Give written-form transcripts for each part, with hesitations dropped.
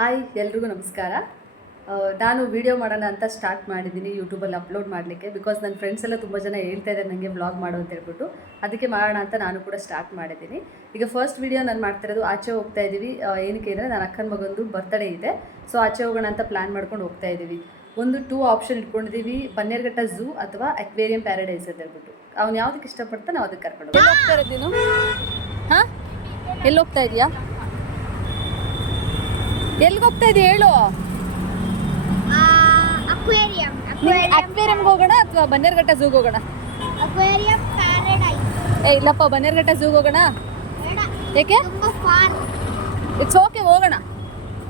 Hi ಎಲ್ರಿಗೂ ನಮಸ್ಕಾರ. ನಾನು ವಿಡಿಯೋ ಮಾಡೋಣ ಅಂತ ಸ್ಟಾರ್ಟ್ ಮಾಡಿದ್ದೀನಿ ಯೂಟ್ಯೂಬಲ್ಲಿ ಅಪ್ಲೋಡ್ ಮಾಡಲಿಕ್ಕೆ. ಬಿಕಾಸ್ ನನ್ನ ಫ್ರೆಂಡ್ಸ್ ಎಲ್ಲ ತುಂಬ ಜನ ಹೇಳ್ತಾ ಇದ್ದಾರೆ ನನಗೆ ವ್ಲಾಗ್ ಮಾಡು ಅಂತ ಹೇಳ್ಬಿಟ್ಟು, ಅದಕ್ಕೆ ಮಾಡೋಣ ಅಂತ ನಾನು ಕೂಡ ಸ್ಟಾರ್ಟ್ ಮಾಡಿದ್ದೀನಿ. ಈಗ ಫಸ್ಟ್ ವಿಡಿಯೋ ನಾನು ಮಾಡ್ತಿರೋದು ಆಚೆ ಹೋಗ್ತಾ ಇದ್ದೀವಿ. ಏನಕ್ಕೆ ಅಂದರೆ ನನ್ನ ಅಕ್ಕನ ಮಗಂದು ಬರ್ತ್ಡೇ ಇದೆ, ಸೊ ಆಚೆ ಹೋಗೋಣ ಅಂತ ಪ್ಲ್ಯಾನ್ ಮಾಡ್ಕೊಂಡು ಹೋಗ್ತಾ ಇದ್ದೀವಿ. ಒಂದು 2 ಆಪ್ಷನ್ ಇಟ್ಕೊಂಡಿದ್ದೀವಿ, ಬನ್ನೇರುಘಟ್ಟ ಝೂ ಅಥವಾ ಅಕ್ವೇರಿಯಂ ಪ್ಯಾರಡೈಸ್ ಅಂತ ಹೇಳ್ಬಿಟ್ಟು. ಅವ್ನು ಯಾವುದಕ್ಕೆ ಇಷ್ಟಪಡ್ತಾ ನಾವು ಅದಕ್ಕೆ ಕರ್ಕೊಂಡು ಹೋಗ್ತಾ ಇರೋದು. ನೀನು ಹಾಂ ಎಲ್ಲಿ ಹೋಗ್ತಾ ಇದೆಯಾ? ಎಲ್ಲಿಗೆ ಹೋಗ್ತಾ ಇದೆಯಾ ಹೇಳು? ಅಕ್ವೇರಿಯಂಗೆ ಹೋಗೋಣ ಅಥವಾ ಬನ್ನೇರುಘಟ್ಟ ಝೂಗೆ ಹೋಗೋಣ? Aquarium paradise. ಇಲ್ಲಪ್ಪ, ಬನ್ನೇರುಘಟ್ಟ ಝೂಗೆ ಹೋಗೋಣ. ಏಕೆ? ಇಟ್ಸ್ ಓಕೆ, ಹೋಗೋಣ.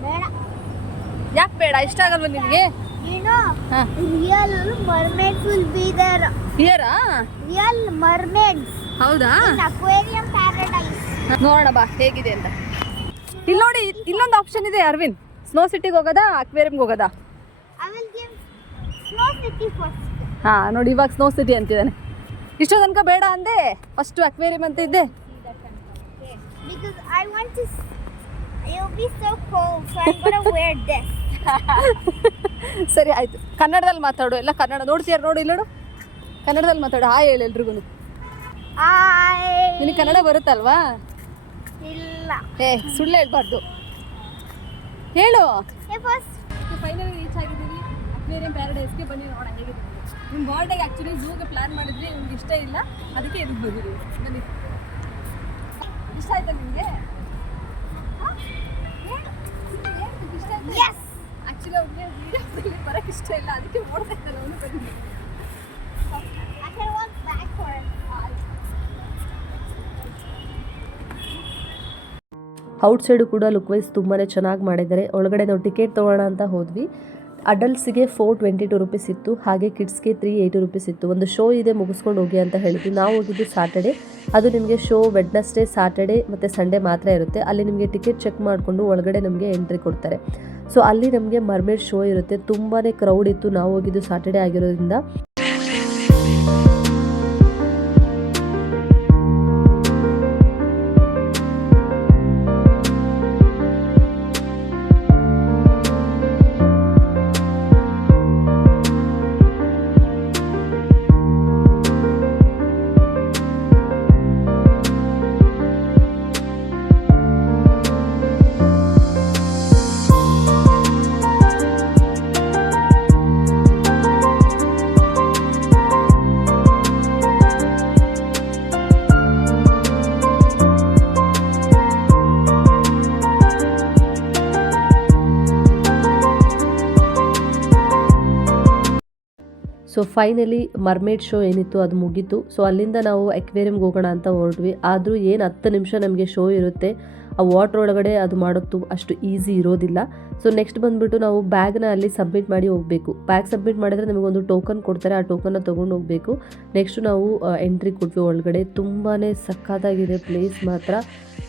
ಬೇಡ. ಯಾಕೆ ಬೇಡ? ಇಷ್ಟ ಆಗಲ್ವ ನಿನಗೆ? Real mermaids will be there. ಹಿಯರಾ? Real mermaids. ಹೌದಾ? Aquarium paradise. ನೋಡೋಣ ಬಾ ಹೇಗಿದೆ ಅಂತ. ಇಲ್ಲಿ ನೋಡಿ, ಇಲ್ಲೊಂದು ಆಪ್ಷನ್ ಇದೆ ಅರವಿಂದ್. ಸ್ನೋ ಸಿಟಿಗೆ ಹೋಗೋದಾ ಅಕ್ವೇರಿಯಂಗೆ ಹೋಗೋದಾ? I will give snow city first. ಹಾಂ ನೋಡಿ, ಇವಾಗ ಸ್ನೋ ಸಿಟಿ ಅಂತಿದ್ದಾನೆ. ಇಷ್ಟೋ ತನಕ ಬೇಡ ಅಂದೆ, ಫಸ್ಟು ಅಕ್ವೇರಿಯಂ ಅಂತ ಇದ್ದೆ. Because I want to, it will be so cold, so I'm going to wear this. ಸರಿ ಆಯಿತು, ಕನ್ನಡದಲ್ಲಿ ಮಾತಾಡು. ಎಲ್ಲ ಕನ್ನಡ ನೋಡ್ತೀಯಾರ? ನೋಡು ಇಲ್ಲಿ ನೋಡು, ಕನ್ನಡದಲ್ಲಿ ಮಾತಾಡು. ಹಾಯ್ ಹೇಳಿ ಎಲ್ರಿಗೂ. ನಿನಗೆ ಕನ್ನಡ ಬರುತ್ತಲ್ವಾ? ಇಲ್ಲ. ಸುಳ್ಳು ಹೇಳ್ಬಾರ್ದು, ಹೇಳು. ಫಸ್ಟ್ ಫೈನಲಿ ರೀಚ್ ಆಗಿದ್ದೀವಿ ಅಕ್ವೇರಿಯಂ ಪ್ಯಾರಡೈಸ್ಗೆ. ಬನ್ನಿ ನೋಡೋಣ ಹೇಗಿದೆ. ನಿಮ್ಮ ಬರ್ಡೇಗೆ ಆ್ಯಕ್ಚುಲಿ ಝೂಗೆ ಪ್ಲ್ಯಾನ್ ಮಾಡಿದ್ವಿ, ನಿಮ್ಗೆ ಇಷ್ಟ ಇಲ್ಲ, ಅದಕ್ಕೆ ಇದಕ್ಕೆ ಬಂದಿದ್ದೀವಿ. ಬನ್ನಿ. ಇಷ್ಟ ಆಯ್ತಾ ನಿಮಗೆ? ಇಷ್ಟ ಆಯ್ತು? ಎಸ್. ಆ್ಯಕ್ಚುಲಿ ಅವ್ರಿಗೆ ವೀಡಿಯೋಸಲ್ಲಿ ಬರೋಕ್ಕೆ ಇಷ್ಟ ಇಲ್ಲ, ಅದಕ್ಕೆ ನೋಡ್ತಾ ಇದ್ದಾರೆ ಅವನು. ಬಂದಿದ್ದೀವಿ. I can walk backward. Outside ಕೂಡ ಲುಕ್ ವೈಸ್ ತುಂಬಾ ಚೆನ್ನಾಗಿ ಮಾಡಿದ್ದಾರೆ. ಒಳಗಡೆ ನಾವು ಟಿಕೆಟ್ ತೊಗೊಳ್ಳೋಣ ಅಂತ ಹೋದ್ವಿ. ಅಡಲ್ಟ್ಸಿಗೆ 422 ರೂಪೀಸ್ ಇತ್ತು, ಹಾಗೆ ಕಿಡ್ಸ್ಗೆ 380 ರೂಪೀಸ್ ಇತ್ತು. ಒಂದು ಶೋ ಇದೆ, ಮುಗಿಸ್ಕೊಂಡು ಹೋಗಿ ಅಂತ ಹೇಳಿದ್ವಿ. ನಾವು ಹೋಗಿದ್ದು ಸ್ಯಾಟರ್ಡೆ. ಅದು ನಿಮಗೆ ಶೋ ವೆಡ್ನೆಸ್ಡೇ, ಸ್ಯಾಟರ್ಡೆ ಮತ್ತು ಸಂಡೇ ಮಾತ್ರ ಇರುತ್ತೆ. ಅಲ್ಲಿ ನಿಮಗೆ ಟಿಕೆಟ್ ಚೆಕ್ ಮಾಡಿಕೊಂಡು ಒಳಗಡೆ ನಮಗೆ ಎಂಟ್ರಿ ಕೊಡ್ತಾರೆ. ಸೊ ಅಲ್ಲಿ ನಮಗೆ ಮರ್ಮೇಡ್ ಶೋ ಇರುತ್ತೆ. ತುಂಬಾ ಕ್ರೌಡ್ ಇತ್ತು. ನಾವು ಹೋಗಿದ್ದು ಸ್ಯಾಟರ್ಡೆ ಆಗಿರೋದ್ರಿಂದ. ಸೊ ಫೈನಲಿ ಮರ್ಮೇಡ್ ಶೋ ಏನಿತ್ತು ಅದು ಮುಗೀತು. ಸೊ ಅಲ್ಲಿಂದ ನಾವು ಅಕ್ವೇರಿಯಂಗೆ ಹೋಗೋಣ ಅಂತ ಹೊರಟ್ವಿ. ಆದರೂ ಏನು 10 ನಿಮಿಷ ನಮಗೆ ಶೋ ಇರುತ್ತೆ. ಆ ವಾಟ್ರ್ ಒಳಗಡೆ ಅದು ಮಾಡೋದು ಅಷ್ಟು ಈಸಿ ಇರೋದಿಲ್ಲ. ಸೊ ನೆಕ್ಸ್ಟ್ ಬಂದುಬಿಟ್ಟು ನಾವು ಬ್ಯಾಗ್ನ ಅಲ್ಲಿ ಸಬ್ಮಿಟ್ ಮಾಡಿ ಹೋಗಬೇಕು. ಬ್ಯಾಗ್ ಸಬ್ಮಿಟ್ ಮಾಡಿದರೆ ನಮಗೊಂದು ಟೋಕನ್ ಕೊಡ್ತಾರೆ, ಆ ಟೋಕನ್ನ ತೊಗೊಂಡು ಹೋಗಬೇಕು. ನೆಕ್ಸ್ಟು ನಾವು ಎಂಟ್ರಿ ಕೊಟ್ವಿ ಒಳಗಡೆ. ತುಂಬಾ ಸಕ್ಕತ್ತಾಗಿದೆ ಪ್ಲೇಸ್ ಮಾತ್ರ.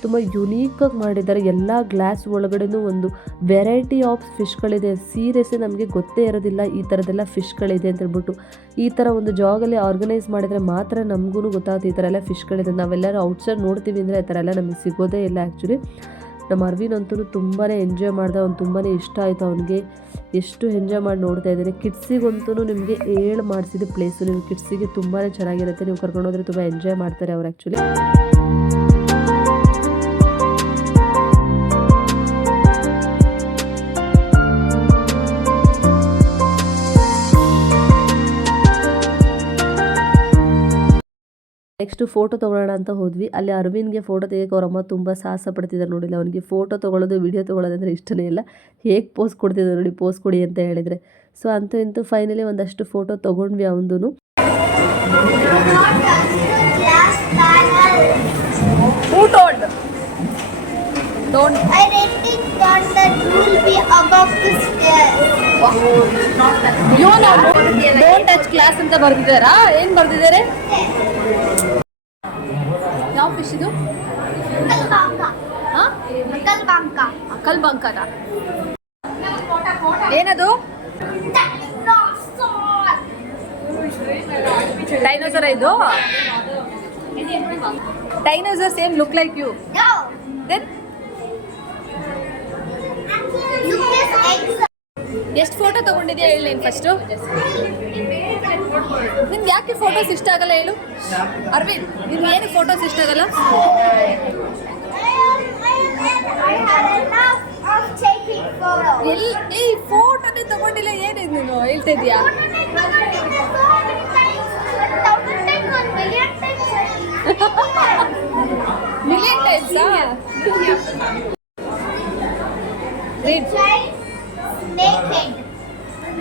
ತುಂಬ ಯುನೀಕಾಗಿ ಮಾಡಿದ್ದಾರೆ. ಎಲ್ಲ ಗ್ಲಾಸ್ ಒಳಗಡೆನೂ ಒಂದು ವೆರೈಟಿ ಆಫ್ ಫಿಶ್ಗಳಿದೆ. ಸೀರಿಯಸ್ಲಿ ನಮಗೆ ಗೊತ್ತೇ ಇರೋದಿಲ್ಲ ಈ ಥರದ್ದೆಲ್ಲ ಫಿಶ್ಗಳಿದೆ ಅಂತ ಹೇಳ್ಬಿಟ್ಟು. ಈ ಥರ ಒಂದು ಜಾಗಲ್ಲಿ ಆರ್ಗನೈಸ್ ಮಾಡಿದರೆ ಮಾತ್ರ ನಮಗೂ ಗೊತ್ತಾಗುತ್ತೆ ಈ ಥರ ಎಲ್ಲ ಫಿಶ್ಗಳಿದೆ. ನಾವೆಲ್ಲರೂ ಔಟ್ಸೈಡ್ ನೋಡ್ತೀವಿ ಅಂದರೆ ಆ ಥರ ಎಲ್ಲ ನಮಗೆ ಸಿಗೋದೇ ಇಲ್ಲ ಆ್ಯಕ್ಚುಲಿ. ನಮ್ಮ ಅರ್ವಿನ್ ಅಂತೂ ತುಂಬಾ ಎಂಜಾಯ್ ಮಾಡಿದೆ. ಅವ್ನು ತುಂಬಾ ಇಷ್ಟ ಆಯಿತು ಅವನಿಗೆ. ಎಷ್ಟು ಎಂಜಾಯ್ ಮಾಡಿ ನೋಡ್ತಾ ಇದ್ದಾರೆ. ಕಿಡ್ಸಿಗಂತೂ ನಿಮಗೆ ಹೇಳಿ ಮಾಡಿಸಿದ ಪ್ಲೇಸು. ನೀವು ಕಿಡ್ಸಿಗೆ ತುಂಬಾ ಚೆನ್ನಾಗಿರುತ್ತೆ. ನೀವು ಕರ್ಕೊಂಡೋದ್ರೆ ತುಂಬ ಎಂಜಾಯ್ ಮಾಡ್ತಾರೆ ಅವ್ರು ಆ್ಯಕ್ಚುಲಿ. ನೆಕ್ಸ್ಟು ಫೋಟೋ ತೊಗೊಳ್ಳೋಣ ಅಂತ ಹೋದ್ವಿ. ಅಲ್ಲಿ ಅರವಿಂದ್ಗೆ ಫೋಟೋ ತೆಗೆಯೋಕೆ ಅವರಮ್ಮ ತುಂಬ ಸಾಹಸ ಪಡ್ತಿದ್ದಾರೆ. ನೋಡಿಲ್ಲ, ಅವನಿಗೆ ಫೋಟೋ ತೊಗೊಳ್ಳೋದು, ವಿಡಿಯೋ ತೊಗೊಳ್ಳೋದಂದರೆ ಇಷ್ಟನೇ ಇಲ್ಲ. ಹೇಗೆ ಪೋಸ್ ಕೊಡ್ತಿದ್ದಾರೆ ನೋಡಿ, ಪೋಸ್ ಕೊಡಿ ಅಂತ ಹೇಳಿದರೆ. ಸೊ ಅಂತೂ ಇಂತೂ ಫೈನಲಿ ಒಂದಷ್ಟು ಫೋಟೋ ತೊಗೊಂಡ್ವಿ ಅವನದು. I read it that will be above the stairs. Don't touch class ಅಂತ ಬರ್ದಿದ್ದಾರಾ? ಏನು ಬರ್ದಿದ್ದಾರೆ? ಯಾವ ಫಿಶ್ ಇದು? ಅಕಲ್ಬಂಕನ? ಏನದು? ಡೈನೋಸರ ಇದು? Dinosaurs same look like you. No. Then? Look ಎಷ್ಟು ಫೋಟೋ ತಗೊಂಡಿದ್ಯಾ ಹೇಳಿ ನೀನು ಫಸ್ಟು. ನಿಮ್ಗೆ ಯಾಕೆ ಫೋಟೋಸ್ ಇಷ್ಟ ಆಗಲ್ಲ ಹೇಳು ಅರವಿಂದ್, ನಿಮ್ಗೆ ಏನು ಫೋಟೋಸ್ ಇಷ್ಟ ಆಗಲ್ಲ? I had enough of taking photos. ಎಲ್ಲಿ ಫೋಟೋನೇ ತಗೊಂಡಿಲ್ಲ, ಏನಿದೆ ನೀನು ಹೇಳ್ತಾ ಇದೀಯಾ? ಮಿಲಿಯನ್ ಟೈಮ್ಸಾ?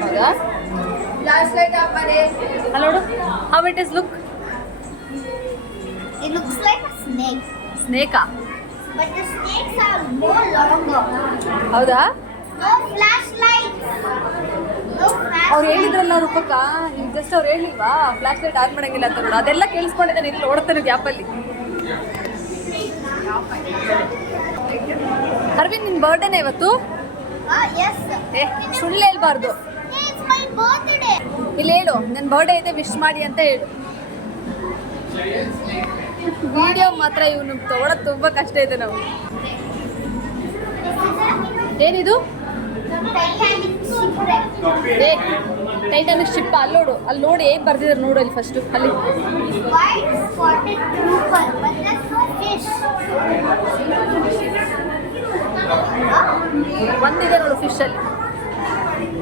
ಹೌದಾ? ಅಲ್ಲಿ ನೋಡು, how it is look. It looks like a snake, ಸ್ನೇಕಾ? but the snakes are more longer. ಹೌದಾ? No flashlights. No ಅವ್ರು flashlights. ಹೇಳಿದ್ರಲ್ಲ ರೂಪಕ್ಕ, ಈಗ ಜಸ್ಟ್ ಅವ್ರು ಹೇಳಿಲ್ವಾ ಫ್ಲಾಶ್ ಲೈಟ್ ಆನ್ ಮಾಡಂಗಿಲ್ಲ ಅಂತ ನೋಡು, ಅದೆಲ್ಲ ಕೇಳಿಸ್ಕೊಂಡಿದ್ದಾನೆ ಇಲ್ಲಿ ನೋಡ್ತಾನೆ ಗ್ಯಾಪಲ್ಲಿ. ಅರವಿಂದ್, ನಿನ್ನ ಬರ್ಡೇನೇ ಇವತ್ತು? Yes. ಏ ಸುಳ್ಳು ಹೇಳ್ಬಾರ್ದು. It's my birthday. ಇಲ್ಲಿ ಹೇಳು, ನನ್ನ ಬರ್ಡೇ ಇದೆ, ವಿಶ್ ಮಾಡಿ ಅಂತ ಹೇಳು. ವಿಡಿಯೋ ಮಾತ್ರ ಇವನು ತಗೊಳೋದು ತುಂಬ ಕಷ್ಟ ಇದೆ. ನಾವು ಏನಿದು? Titanic shipwreck. ಏ ಟೈಟಾನಿಕ್ ಶಿಪ್ ಅಲ್ಲಿ ನೋಡು, ಅಲ್ಲಿ ನೋಡಿ ಹೇಗೆ ಬರ್ದಿದ್ದಾರೆ ನೋಡು ಅಲ್ಲಿ ಫಸ್ಟು ಅಲ್ಲಿ. White spotted grouper, but there's no fish. ಒಂದಿದೆ ನೋಡು ಫಿಶ್ ಅಲ್ಲಿ.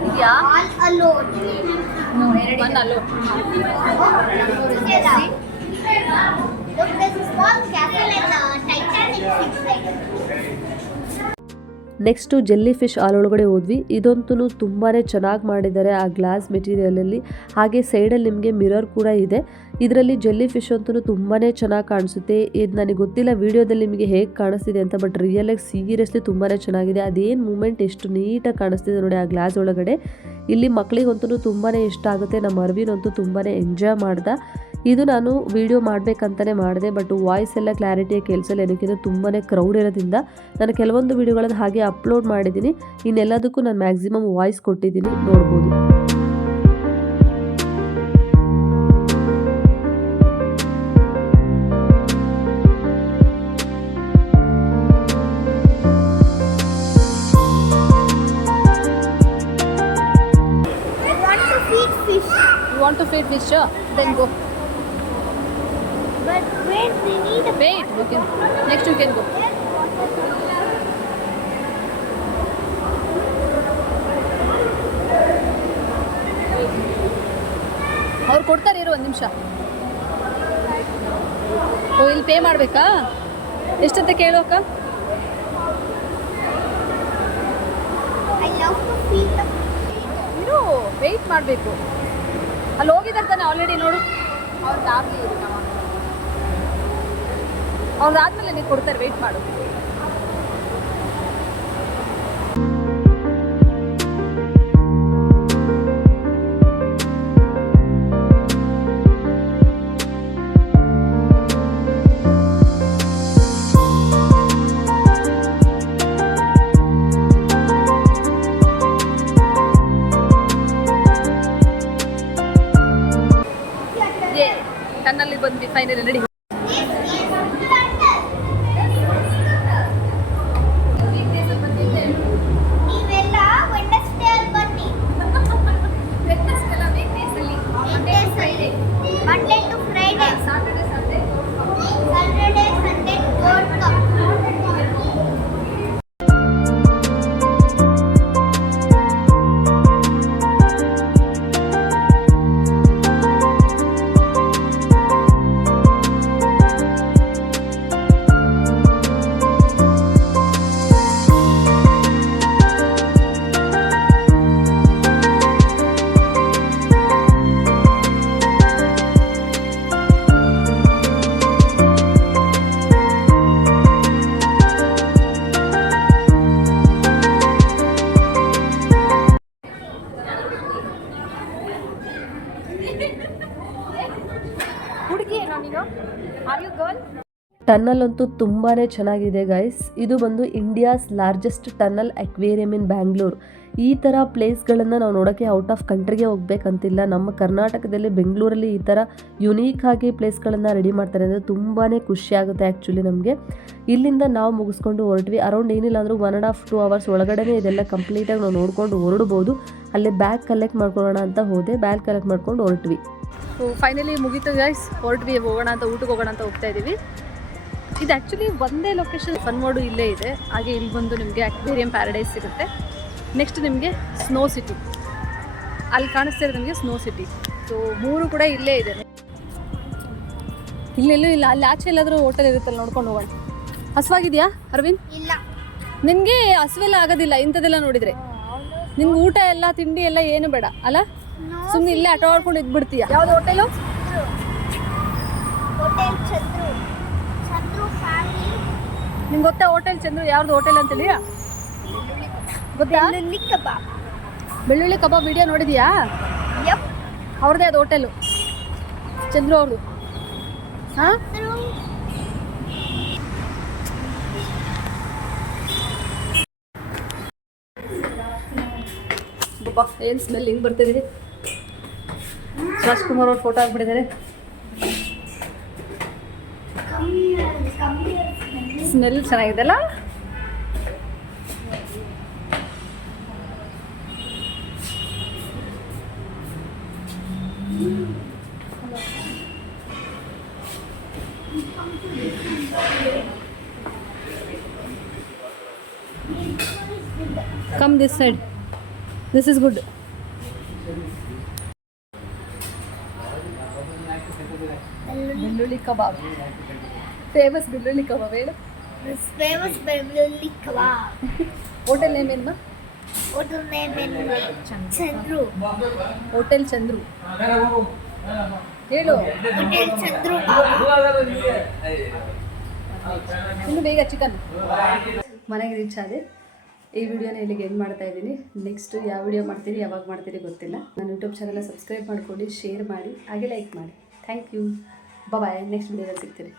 ಇದೆಯಾ? All alone. ಒನ್ ಅಲ್ಲೋ. Together. Look, there's a small castle in the Titanic shipwreck. Next jellyfish ಹಾಲೊಳಗಡೆ ಹೋದ್ವಿ. ಇದಂತೂ ತುಂಬಾ ಚೆನ್ನಾಗಿ ಮಾಡಿದ್ದಾರೆ ಆ ಗ್ಲಾಸ್ ಮೆಟೀರಿಯಲಲ್ಲಿ. ಹಾಗೆ ಸೈಡಲ್ಲಿ ನಿಮಗೆ ಮಿರರ್ ಕೂಡ ಇದೆ. ಇದರಲ್ಲಿ ಜೆಲ್ಲಿ ಫಿಶ್ ಅಂತೂ ತುಂಬಾ ಚೆನ್ನಾಗಿ ಕಾಣಿಸುತ್ತೆ. ಇದು ನನಗೆ ಗೊತ್ತಿಲ್ಲ ವಿಡಿಯೋದಲ್ಲಿ ನಿಮಗೆ ಹೇಗೆ ಕಾಣಿಸ್ತಿದೆ ಅಂತ, ಬಟ್ ರಿಯಲಾಗಿ ಸೀರಿಯಸ್ಲಿ ತುಂಬಾ ಚೆನ್ನಾಗಿದೆ. ಅದೇನು ಮೂಮೆಂಟ್ ಎಷ್ಟು ನೀಟಾಗಿ ಕಾಣಿಸ್ತಿದೆ ನೋಡಿ ಆ ಗ್ಲಾಸ್ ಒಳಗಡೆ. ಇಲ್ಲಿ ಮಕ್ಕಳಿಗಂತೂ ತುಂಬಾ ಇಷ್ಟ ಆಗುತ್ತೆ. ನಮ್ಮ ಅರವಿಂದಂತೂ ತುಂಬಾ ಎಂಜಾಯ್ ಮಾಡ್ದ. ಇದು ನಾನು ವಿಡಿಯೋ ಮಾಡಬೇಕಂತಲೇ ಮಾಡಿದೆ, ಬಟ್ ವಾಯ್ಸ್ ಎಲ್ಲ ಕ್ಲಾರಿಟಿಯಾಗಿ ಕೇಳಿಸಲ್ಲ. ಏನಕ್ಕಿಂತ ತುಂಬಾ ಕ್ರೌಡ್ ಇರೋದ್ರಿಂದ ನಾನು ಕೆಲವೊಂದು ವಿಡಿಯೋಗಳನ್ನು ಹಾಗೆ ಅಪ್ಲೋಡ್ ಮಾಡಿದ್ದೀನಿ. ಇನ್ನೆಲ್ಲದಕ್ಕೂ ನಾನು ಮ್ಯಾಕ್ಸಿಮಮ್ ವಾಯ್ಸ್ ಕೊಟ್ಟಿದ್ದೀನಿ, ನೋಡ್ಬೋದು. You want to feed fish? Then go. But wait, we need a Wait, you can. Next you can go. ಅವ್ರು ಕೊಡ್ತಾರೆ ಇರು, ಒಂದು ನಿಮಿಷ. ಓ, ಇಲ್ಲಿ ಪೇ ಮಾಡಬೇಕಾ? ಎಷ್ಟಂತ ಕೇಳು ಅಕ್ಕ? I love to feed the ಇರು, ವೆಯ್ಟ್ ಮಾಡಬೇಕು. ಅಲ್ಲಿ ಹೋಗಿದ್ದಾರೆ ತಾನೆ ಆಲ್ರೆಡಿ, ನೋಡು. ಅವ್ರದ್ದಾದ್ಮೇಲೆ ನೀವು ಕೊಡ್ತಾರೆ, ವೆಯ್ಟ್ ಮಾಡು. ಟನ್ನಲ್ಲಿ ಬಂದ್ವಿ ಫೈನಲಿ, ರೆಡಿ. ನೀವೆಲ್ಲ ವೆಡ್ನೆಸ್ಡೇ ಅಲ್ಲಿ ಬನ್ನಿ. Monday to Friday, Saturday Sunday Saturday Sunday world cup. ಹುಡುಗಿ ಏನೋ ನೀನು? Are you girl? ಟನ್ನಲ್ ಅಂತೂ ತುಂಬಾ ಚೆನ್ನಾಗಿದೆ ಗೈಸ್. ಇದು ಬಂದು ಇಂಡಿಯಾಸ್ ಲಾರ್ಜೆಸ್ಟ್ ಟನ್ನಲ್ ಅಕ್ವೇರಿಯಂ ಇನ್ ಬ್ಯಾಂಗ್ಳೂರ್. ಈ ಥರ ಪ್ಲೇಸ್ಗಳನ್ನು ನಾವು ನೋಡೋಕ್ಕೆ ಔಟ್ ಆಫ್ ಕಂಟ್ರಿಗೆ ಹೋಗ್ಬೇಕಂತಿಲ್ಲ. ನಮ್ಮ ಕರ್ನಾಟಕದಲ್ಲಿ ಬೆಂಗಳೂರಲ್ಲಿ ಈ ಥರ ಯುನೀಕಾಗಿ ಪ್ಲೇಸ್ಗಳನ್ನು ರೆಡಿ ಮಾಡ್ತಾರೆ ಅಂದರೆ ತುಂಬಾ ಖುಷಿಯಾಗುತ್ತೆ ಆ್ಯಕ್ಚುಲಿ ನಮಗೆ. ಇಲ್ಲಿಂದ ನಾವು ಮುಗಿಸ್ಕೊಂಡು ಹೊರಟ್ವಿ. ಅರೌಂಡ್ ಏನಿಲ್ಲ ಅಂದರೂ 1.5-2 ಅವರ್ಸ್ ಒಳಗಡೆ ಇದೆಲ್ಲ ಕಂಪ್ಲೀಟಾಗಿ ನಾವು ನೋಡ್ಕೊಂಡು ಹೊರಡ್ಬೋದು. ಅಲ್ಲೇ ಬ್ಯಾಗ್ ಕಲೆಕ್ಟ್ ಮಾಡ್ಕೊಳ್ಳೋಣ ಅಂತ ಹೋದೆ. ಬ್ಯಾಗ್ ಕಲೆಕ್ಟ್ ಮಾಡ್ಕೊಂಡು ಹೊರಟ್ವಿ. ಫೈನಲಿ ಮುಗೀತು ಗೈಸ್, ಹೊರಟ್ವಿ, ಹೋಗೋಣ ಅಂತ, ಊಟಕ್ಕೆ ಹೋಗೋಣ ಅಂತ ಹೋಗ್ತಾ ಇದ್ದೀವಿ. ಇದು ಆ್ಯಕ್ಚುಲಿ ಒಂದೇ ಲೊಕೇಶನ್, ಫನ್ ಮೋಡು ಇಲ್ಲೇ ಇದೆ. ಹಾಗೆ ಇಲ್ಲಿ ಬಂದು ನಿಮಗೆ ಅಕ್ವೇರಿಯಂ ಪ್ಯಾರಡೈಸ್ ಸಿಗುತ್ತೆ. ನೆಕ್ಸ್ಟ್ ನಿಮಗೆ ಸ್ನೋ ಸಿಟಿ, ಅಲ್ಲಿ ಕಾಣಿಸ್ತಿರೋದು ನಿಮಗೆ ಸ್ನೋ ಸಿಟಿ. ಸೊ 3 ಕೂಡ ಇಲ್ಲೇ ಇದೆ. ಇಲ್ಲೆಲ್ಲೂ ಇಲ್ಲ, ಅಲ್ಲಿ ಆಚೆ ಎಲ್ಲಾದರೂ ಹೋಟೆಲ್ ಇರುತ್ತಲ್ಲ, ನೋಡ್ಕೊಂಡು ಹೋಗೋಣ. ಹಸುವಾಗಿದೆಯಾ ಅರವಿಂದ್? ಇಲ್ಲ. ನಿನಗೆ ಹಸುವೆಲ್ಲ ಆಗೋದಿಲ್ಲ ಇಂಥದ್ದೆಲ್ಲ ನೋಡಿದರೆ. ನಿಮ್ಗೆ ಊಟ ಎಲ್ಲ ತಿಂಡಿ ಎಲ್ಲ ಏನು ಬೇಡ ಅಲ್ಲ, ಸುಮ್ಮನೆ ಇಲ್ಲೇ ಆಟ ಆಡ್ಕೊಂಡು ಇದ್ಬಿಡ್ತೀಯ. ಯಾವ್ದು hotel? Hotel Chandru, Chandru family. ನಿಮ್ಗೆ ಗೊತ್ತಾ ಹೋಟೆಲ್ ಚಂದ್ರು ಯಾವ್ದು ಹೋಟೆಲ್ ಅಂತೇಳಿ? ಗೊತ್ತಾ? ಬೆಳ್ಳುಳ್ಳಿ ಕಬಾಬ್. ಬೆಳ್ಳುಳ್ಳಿ ಕಬಾಬ್ ವಿಡಿಯೋ ನೋಡಿದ್ಯಾ? ಯಪ್. ಅವ್ರದ್ದೇ ಅದು ಹೋಟೆಲು, ಚಂದ್ರು ಅವ್ರದ್ದು. ಹಾಂ, ಬಾ, ಏನು ಸ್ಮೆಲ್ ಹಿಂಗೆ ಬರ್ತಿದೆ. ರಾಜ್ಕುಮಾರ್ ಅವ್ರ ಫೋಟೋ ಹಾಕ್ಬಿಟ್ಟಿದ್ದಾರೆ. ಸ್ಮೆಲ್ ಚೆನ್ನಾಗಿದೆ ಅಲ್ಲ? Come this side. This is good. ಬೆಳ್ಳುಳ್ಳಿ ಕಬಾಬ್, ಫೇಮಸ್ ಬೆಳ್ಳುಳ್ಳಿ ಕಬಾಬ್. ಹೇಳು. ಫೇಮಸ್ ಬೆಳ್ಳುಳ್ಳಿ ಕಬಾಬ್. ಹೋಟೆಲ್ ನೇಮ್ ಏನು? Hotel name Chandru. Hotel Chandru ಹೇಳು. ಹೋಟೆಲ್ ಚಂದ್ರು. ಇನ್ನು ಬೇಗ ಚಿಕನ್. ಮನೆಗೆ ರೀಚ್ ಆದೆ. ಈ ವಿಡಿಯೋನ ಇಲ್ಲಿಗೆ ಎಂಡ್ ಮಾಡ್ತಾ ಇದ್ದೀನಿ. ನೆಕ್ಸ್ಟ್ ಯಾವ ವಿಡಿಯೋ ಮಾಡ್ತೀರಿ, ಯಾವಾಗ ಮಾಡ್ತೀರಿ ಗೊತ್ತಿಲ್ಲ. ನನ್ನ ಯೂಟ್ಯೂಬ್ ಚಾನಲ್ನ ಸಬ್ಸ್ಕ್ರೈಬ್ ಮಾಡ್ಕೊಳ್ಳಿ, ಶೇರ್ ಮಾಡಿ, ಹಾಗೆ ಲೈಕ್ ಮಾಡಿ. Thank you. ಬಾಯ್. ನೆಕ್ಸ್ಟ್ ವಿಡಿಯೋದಲ್ಲಿ ಸಿಗ್ತೀನಿ.